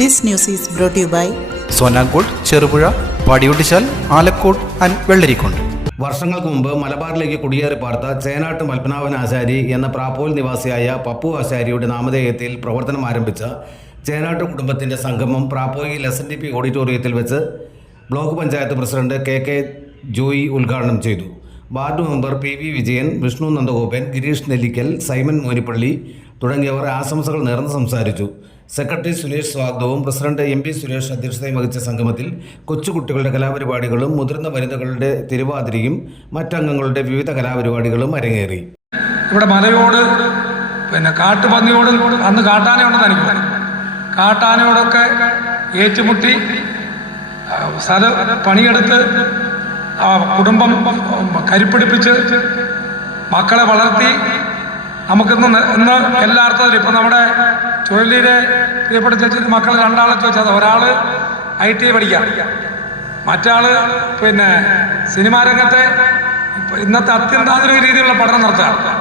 This news is brought to you by Sonankode, Cherupuzha, Padiyottuchal, Alakode and Vellarikundu. വർഷങ്ങൾക്ക് മുമ്പ് മലബാറിലേക്ക് കുടിയേറി പാർത്ത ചേനാട്ട് പത്മനാഭൻ ആശാരി എന്ന പ്രാപ്പോൽ നിവാസിയായ പപ്പു ആശാരിയുടെ നാമധേയത്തിൽ പ്രവർത്തനം ആരംഭിച്ച ചേനാട്ട് കുടുംബത്തിൻ്റെ സംഗമം പ്രാപ്പോയിൽ SNDP ഓഡിറ്റോറിയത്തിൽ വെച്ച് block panchayat president KK Joy ഉദ്ഘാടനം ചെയ്തു. Ward member PV Vijayan, Vishnu Nandagopan, Girish Nellickal, Simon Monippally തുടങ്ങിയവർ ആശംസകൾ നേർന്ന് സംസാരിച്ചു. സെക്രട്ടറി സുരേഷ് സ്വാഗതവും പ്രസിഡന്റ് MP സുരേഷ് അധ്യക്ഷതയും വഹിച്ച സംഗമത്തിൽ കൊച്ചുകുട്ടികളുടെ കലാപരിപാടികളും മുതിർന്ന വനിതകളുടെ തിരുവാതിരയും മറ്റംഗങ്ങളുടെ വിവിധ കലാപരിപാടികളും അരങ്ങേറി. ഇവിടെ മലയോട് കാട്ടുപന്നിയോട് അന്ന് കാട്ടാനയുണ്ടെന്ന് എനിക്ക് കാട്ടാനയോടൊക്കെ ഏറ്റുമുട്ടി പണിയെടുത്ത് കുടുംബം കരുപ്പിടിപ്പിച്ച് മക്കളെ വളർത്തി നമുക്കിന്ന് എല്ലാ അർത്ഥത്തിലും ഇപ്പം നമ്മുടെ ചുഴലിയിലെ പ്രിയപ്പെട്ട ചേച്ചി മക്കൾ രണ്ടാളെ ചോദിച്ചത് ഒരാൾ IT പഠിക്കാം, മറ്റാള് സിനിമാ രംഗത്തെ ഇന്നത്തെ അത്യന്താധുനിക രീതിയിലുള്ള പഠനം നടത്തുക.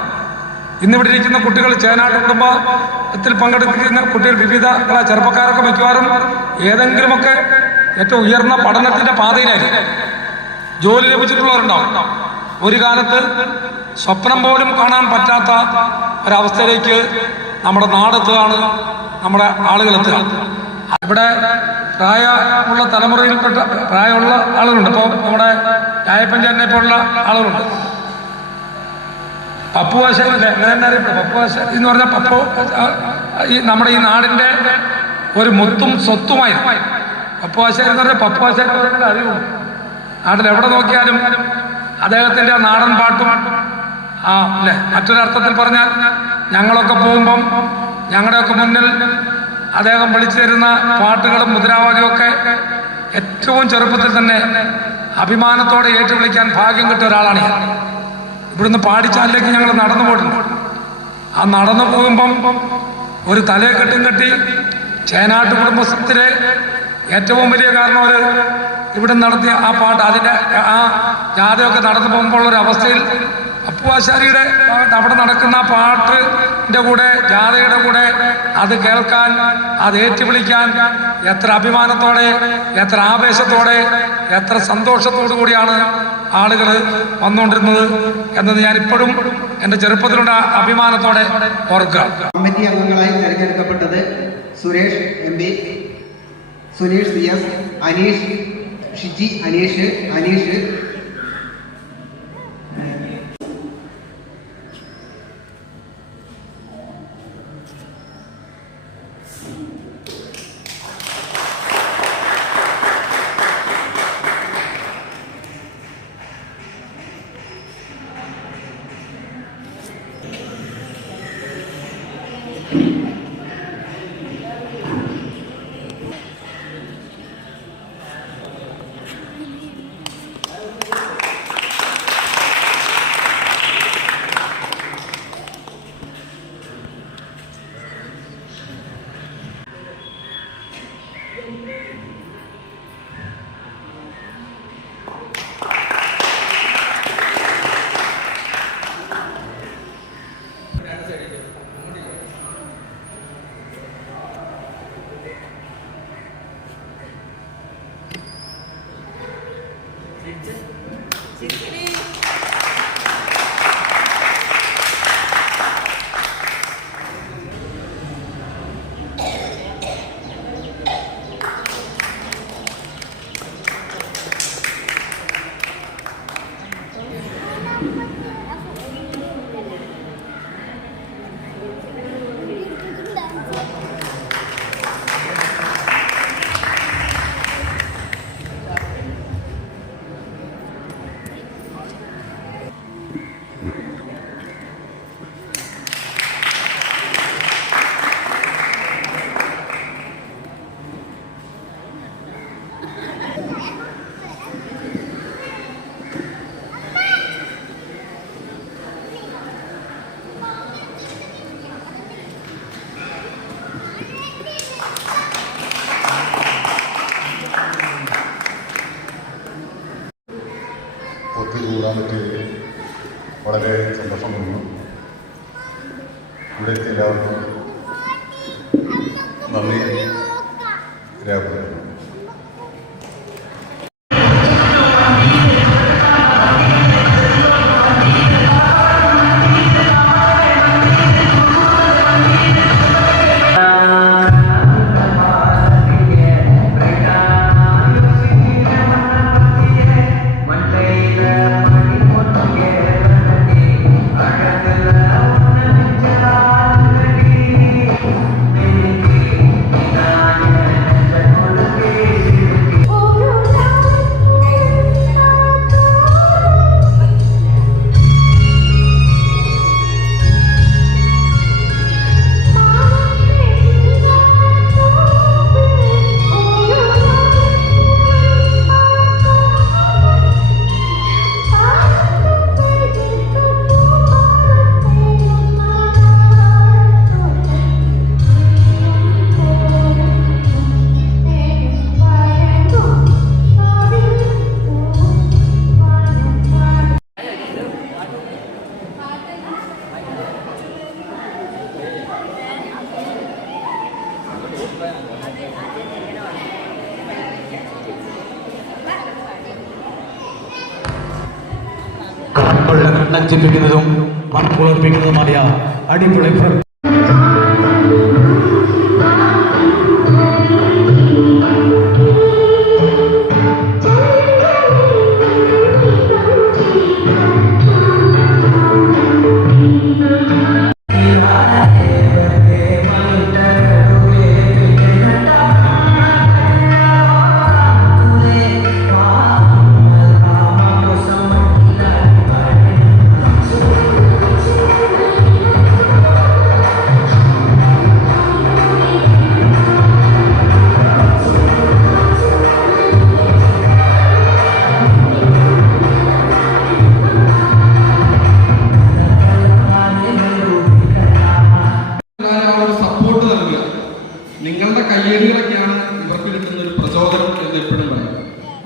ഇന്നിവിടെ ഇരിക്കുന്ന കുട്ടികൾ ചേനാട്ട് കുടുംബത്തിൽ പങ്കെടുക്കുന്ന കുട്ടികൾ വിവിധ ചെറുപ്പക്കാരൊക്കെ മിക്കവാറും ഏതെങ്കിലുമൊക്കെ ഏറ്റവും ഉയർന്ന പഠനത്തിന്റെ പാതയിലായിരിക്കും. ജോലി ലഭിച്ചിട്ടുള്ളവരുണ്ടാവും. ഒരു കാലത്ത് സ്വപ്നം പോലും കാണാൻ പറ്റാത്ത ഒരവസ്ഥയിലേക്ക് നമ്മുടെ നാടെത്തുകയാണ്, നമ്മുടെ ആളുകൾ എത്തുക. ഇവിടെ പ്രായമുള്ള തലമുറയിൽപ്പെട്ട പ്രായമുള്ള ആളുകളുണ്ട്. ഇപ്പോൾ നമ്മുടെ രായപ്പഞ്ചാരിനെ പോലുള്ള ആളുകളുണ്ട്. പപ്പു ആശാരി അങ്ങനെ അറിയപ്പെടും. പപ്പു ആശാരി എന്ന് പറഞ്ഞാൽ നമ്മുടെ ഈ നാടിൻ്റെ ഒരു മുത്തും സ്വത്തുമായിരുന്നു. പപ്പു ആശാരി എന്ന് പറഞ്ഞാൽ പപ്പു ആശാരി എന്ന് പറഞ്ഞാൽ അറിവുള്ളൂ. നാട്ടിൽ എവിടെ നോക്കിയാലും അദ്ദേഹത്തിൻ്റെ നാടൻ പാട്ടും അല്ലേ, മറ്റൊരർത്ഥത്തിൽ പറഞ്ഞാൽ ഞങ്ങളൊക്കെ പോകുമ്പം ഞങ്ങളുടെയൊക്കെ മുന്നിൽ അദ്ദേഹം വിളിച്ചു തരുന്ന പാട്ടുകളും മുദ്രാവാക്യമൊക്കെ ഏറ്റവും ചെറുപ്പത്തിൽ തന്നെ അഭിമാനത്തോടെ ഏറ്റുവിളിക്കാൻ ഭാഗ്യം കിട്ടിയ ഒരാളാണ് ഞാൻ. ഇവിടുന്ന് പാടിച്ചാലിലേക്ക് ഞങ്ങൾ നടന്നു പോയിട്ടുണ്ട്. ആ നടന്നു പോകുമ്പം ഒരു തലയെക്കെട്ടും കെട്ടി ചേനാട്ട് കുടുംബത്തിലെ ഏറ്റവും വലിയ കാരണം ഒരു ഇവിടെ നടത്തിയ ആ പാട്ട്, അതിൻ്റെ ആ ജാഥയൊക്കെ നടന്നു പോകുമ്പോൾ ഒരു അവസ്ഥയിൽ പപ്പു ആശാരിയുടെ അവിടെ നടക്കുന്ന പാട്ടിൻ്റെ കൂടെ ജാഥയുടെ കൂടെ അത് കേൾക്കാൻ, അത് ഏറ്റുവിളിക്കാൻ എത്ര അഭിമാനത്തോടെ, എത്ര ആവേശത്തോടെ, എത്ര സന്തോഷത്തോടു കൂടിയാണ് ആളുകൾ വന്നുകൊണ്ടിരുന്നത് എന്നത് ഞാൻ ഇപ്പോഴും എൻ്റെ ചെറുപ്പത്തിലുള്ള അഭിമാനത്തോടെ ഓർക്കുക. കമ്മിറ്റി അംഗങ്ങളായി തിരഞ്ഞെടുക്കപ്പെട്ടത് സുരേഷ് MP, സുനീഷ് CS, അനീഷ് ഷിജി, അനീഷ് ഒത്തുകൂടാൻ പറ്റിയതിൽ വളരെ സന്തോഷം തോന്നുന്നു. ഇവിടെ എല്ലാവർക്കും നന്ദി രേഖപ്പെടുത്തുന്നു. കണ്ണുകളുടെ കണ്ണഞ്ചിപ്പിക്കുന്നതും മൺകുളിർപ്പിക്കുന്നതുമായ അടിപൊളി സപ്പോർട്ട് നൽകുക. നിങ്ങളുടെ കയ്യടികളൊക്കെയാണ് ഇവർക്ക് കിട്ടുന്ന ഒരു പ്രചോദനം എന്ന് എപ്പോഴും പറയും.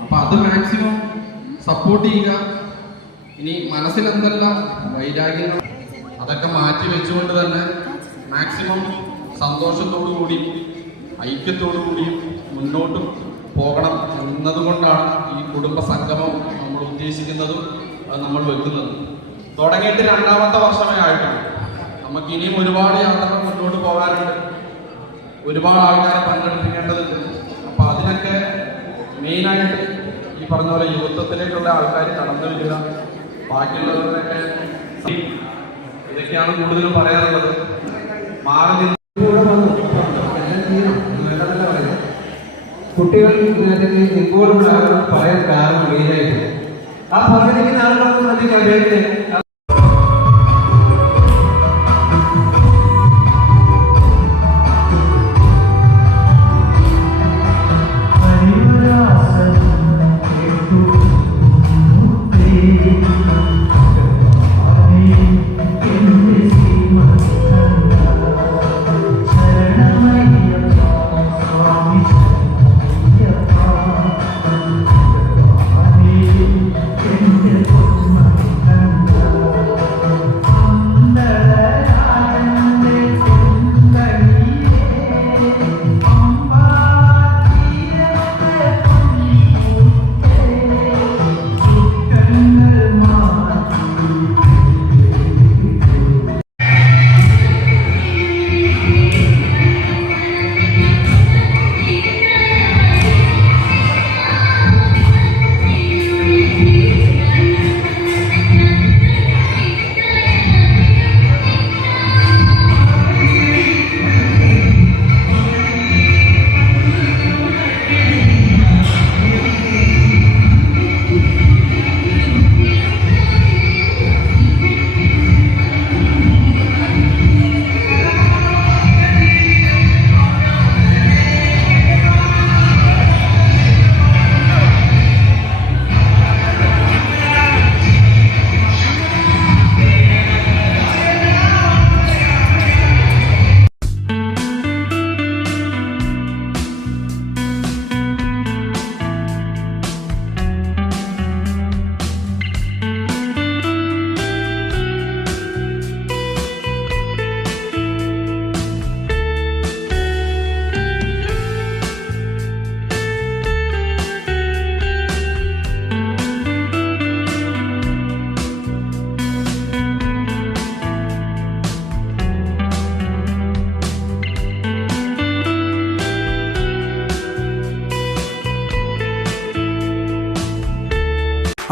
അപ്പൊ അത് മാക്സിമം സപ്പോർട്ട് ചെയ്യുക. ഇനി മനസ്സിൽ എന്തെല്ലാം വൈരാഗ്യങ്ങൾ അതൊക്കെ മാറ്റി വെച്ചുകൊണ്ട് തന്നെ മാക്സിമം സന്തോഷത്തോടു കൂടി ഐക്യത്തോടു കൂടി മുന്നോട്ട് പോകണം എന്നതുകൊണ്ടാണ് ഈ കുടുംബ സംഗമം നമ്മൾ ഉദ്ദേശിക്കുന്നതും അത് നമ്മൾ വെക്കുന്നതും. തുടങ്ങിയിട്ട് 2ാമത്തെ വർഷമേ ആയിട്ടുള്ളൂ. നമുക്ക് ഇനിയും ഒരുപാട് യാത്രകൾ മുന്നോട്ട് പോകാനുണ്ട്, ഒരുപാട് ആൾക്കാരെ പങ്കെടുപ്പിക്കേണ്ടതുണ്ട്. അപ്പോൾ അതിനൊക്കെ മെയിനായിട്ട് ഈ പറഞ്ഞ പോലെ യുവത്വത്തിലേക്കുള്ള ആൾക്കാർ കടന്നു വരിക, ബാക്കിയുള്ളവരൊക്കെ ഇതൊക്കെയാണ് കൂടുതലും പറയാനുള്ളത്. മാറി നിന്ന് കുട്ടികൾ ഇതിനകത്ത് ഇൻവോൾവ് ആകണം പറയാൻ കാരണം മെയിനായിട്ട് ആ പറഞ്ഞിരിക്കുന്ന ആളുകളൊന്നും ശ്രദ്ധിക്കാൻ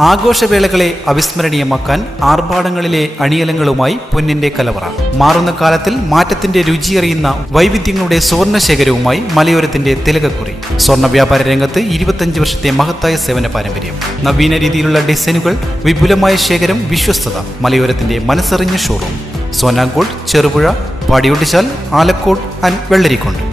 ആഘോഷവേളകളെ അവിസ്മരണീയമാക്കാൻ ആർഭാടങ്ങളിലെ അണിയലങ്ങളുമായി പൊന്നിന്റെ കലവറ. മാറുന്ന കാലത്തിൽ മാറ്റത്തിന്റെ രുചിയറിയുന്ന വൈവിധ്യങ്ങളുടെ സുവർണശേഖരവുമായി മലയോരത്തിന്റെ തിലകക്കുറി. സ്വർണ്ണ വ്യാപാര രംഗത്ത് 25 വർഷത്തെ മഹത്തായ സേവന പാരമ്പര്യം. നവീന രീതിയിലുള്ള ഡിസൈനുകൾ, വിപുലമായ ശേഖരം, വിശ്വസ്തത. മലയോരത്തിന്റെ മനസ്സറിഞ്ഞ ഷോറൂം. സോനാങ്കോട്, ചെറുപുഴ, പാടിയൊട്ടിച്ചാൽ, ആലക്കോട് ആൻഡ് വെള്ളരിക്കുണ്ട്.